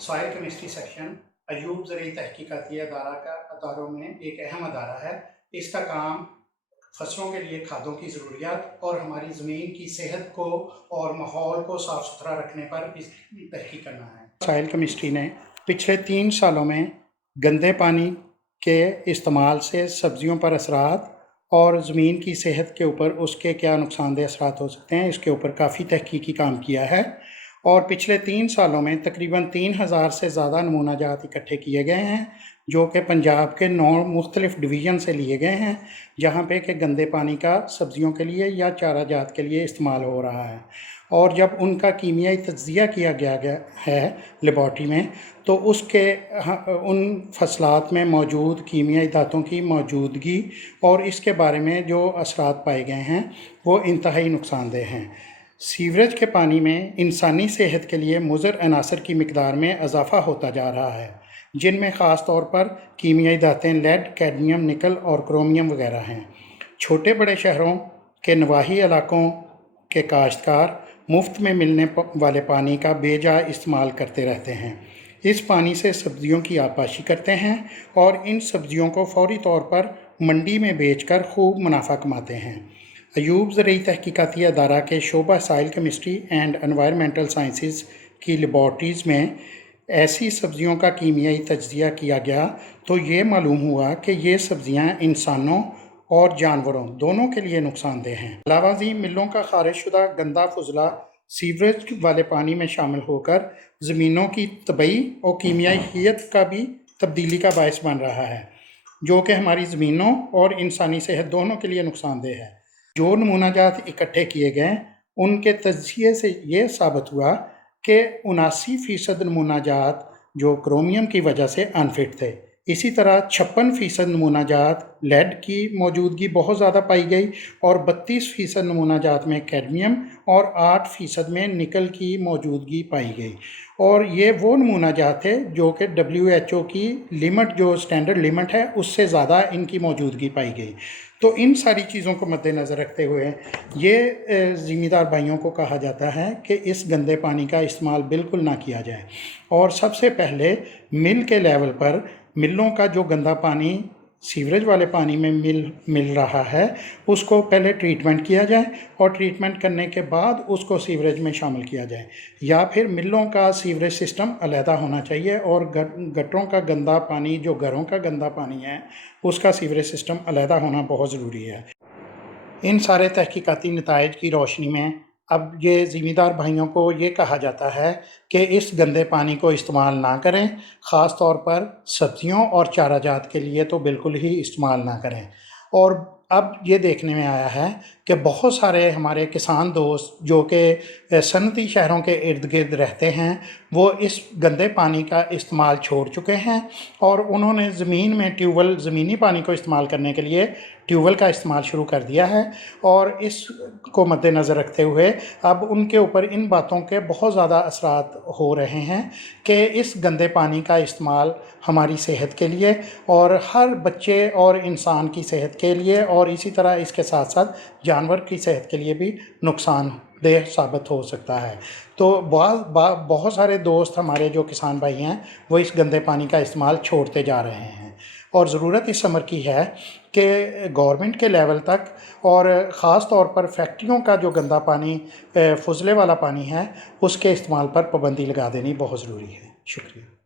Soil chemistry section Ayub زرعی تحقیقاتی اداروں میں ایک اہم ادارہ ہے۔ اس کا کام فصلوں کے لیے کھادوں کی ضروریات اور ہماری زمین کی صحت کو اور ماحول کو صاف ستھرا رکھنے پر اس کی تحقیق کرنا ہے۔ سوائل کیمسٹری نے پچھلے 3 سالوں میں گندے پانی کے استعمال سے سبزیوں پر اثرات اور زمین کی صحت کے اوپر اس کے کیا نقصان دہ اثرات ہو سکتے ہیں، اس کے اوپر کافی تحقیقی کام کیا ہے، اور پچھلے 3 سالوں میں تقریباً 3000 سے زیادہ نمونہ جات اکٹھے کیے گئے ہیں، جو کہ پنجاب کے 9 مختلف ڈویژن سے لیے گئے ہیں، جہاں پہ کہ گندے پانی کا سبزیوں کے لیے یا چارہ جات کے لیے استعمال ہو رہا ہے۔ اور جب ان کا کیمیائی تجزیہ کیا گیا ہے لیبارٹری میں، تو ان فصلات میں موجود کیمیائی دھاتوں کی موجودگی اور اس کے بارے میں جو اثرات پائے گئے ہیں وہ انتہائی نقصان دہ ہیں۔ سیوریج کے پانی میں انسانی صحت کے لیے مضر عناصر کی مقدار میں اضافہ ہوتا جا رہا ہے، جن میں خاص طور پر کیمیائی دھاتیں لیڈ، کیڈمیم، نکل اور کرومیم وغیرہ ہیں۔ چھوٹے بڑے شہروں کے نواحی علاقوں کے کاشتکار مفت میں ملنے والے پانی کا بے جا استعمال کرتے رہتے ہیں۔ اس پانی سے سبزیوں کی آبپاشی کرتے ہیں اور ان سبزیوں کو فوری طور پر منڈی میں بیچ کر خوب منافع کماتے ہیں۔ ایوب زرعی تحقیقاتی ادارہ کے شعبہ سائل کیمسٹری اینڈ انوائرمنٹل سائنسز کی لیبارٹریز میں ایسی سبزیوں کا کیمیائی تجزیہ کیا گیا تو یہ معلوم ہوا کہ یہ سبزیاں انسانوں اور جانوروں دونوں کے لیے نقصان دہ ہیں۔ علاوہ ازیں ملوں کا خارج شدہ گندا فضلہ سیوریج والے پانی میں شامل ہو کر زمینوں کی طبعی اور کیمیائیت کا بھی تبدیلی کا باعث بن رہا ہے، جو کہ ہماری زمینوں اور انسانی صحت دونوں کے لیے نقصان دہ ہے۔ جو نمونہ جات اکٹھے کیے گئے ان کے تجزیے سے یہ ثابت ہوا کہ 79% نمونہ جات جو کرومیم کی وجہ سے انفٹ تھے۔ اسی طرح 56% نمونہ جات لیڈ کی موجودگی بہت زیادہ پائی گئی اور 32% نمونہ جات میں کیڈمیم اور 8% میں نکل کی موجودگی پائی گئی، اور یہ وہ نمونہ جات تھے جو کہ WHO کی لمٹ، جو سٹینڈرڈ لمٹ ہے، اس سے زیادہ ان کی موجودگی پائی گئی۔ تو ان ساری چیزوں کو مد نظر رکھتے ہوئے یہ ذمہ دار بھائیوں کو کہا جاتا ہے کہ اس گندے پانی کا استعمال بالکل نہ کیا جائے، اور سب سے پہلے مل کے لیول پر ملوں کا جو گندا پانی سیوریج والے پانی میں مل رہا ہے اس کو پہلے ٹریٹمنٹ کیا جائے، اور ٹریٹمنٹ کرنے کے بعد اس کو سیوریج میں شامل کیا جائے، یا پھر ملوں کا سیوریج سسٹم علیحدہ ہونا چاہیے، اور گٹروں کا گندا پانی جو گھروں کا گندا پانی ہے اس کا سیوریج سسٹم علیحدہ ہونا بہت ضروری ہے۔ ان سارے تحقیقاتی نتائج کی روشنی میں اب یہ ذمہ دار بھائیوں کو یہ کہا جاتا ہے کہ اس گندے پانی کو استعمال نہ کریں، خاص طور پر سبزیوں اور چارہ جات کے لیے تو بالکل ہی استعمال نہ کریں۔ اور اب یہ دیکھنے میں آیا ہے کہ بہت سارے ہمارے کسان دوست جو کہ صنعتی شہروں کے ارد گرد رہتے ہیں وہ اس گندے پانی کا استعمال چھوڑ چکے ہیں، اور انہوں نے زمین میں زمینی پانی کو استعمال کرنے کے لیے ٹیوبویل کا استعمال شروع کر دیا ہے، اور اس کو مد نظر رکھتے ہوئے اب ان کے اوپر ان باتوں کے بہت زیادہ اثرات ہو رہے ہیں کہ اس گندے پانی کا استعمال ہماری صحت کے لیے اور ہر بچے اور انسان کی صحت کے لیے، اور اسی طرح اس کے ساتھ ساتھ جانور کی صحت کے لیے بھی نقصان دہ ثابت ہو سکتا ہے۔ تو بہت سارے دوست ہمارے جو کسان بھائی ہیں وہ اس گندے پانی کا استعمال چھوڑتے جا رہے ہیں، اور ضرورت اس امر کی ہے کہ گورنمنٹ کے لیول تک، اور خاص طور پر فیکٹریوں کا جو گندا پانی فضلے والا پانی ہے اس کے استعمال پر پابندی لگا دینی بہت ضروری ہے۔ شکریہ۔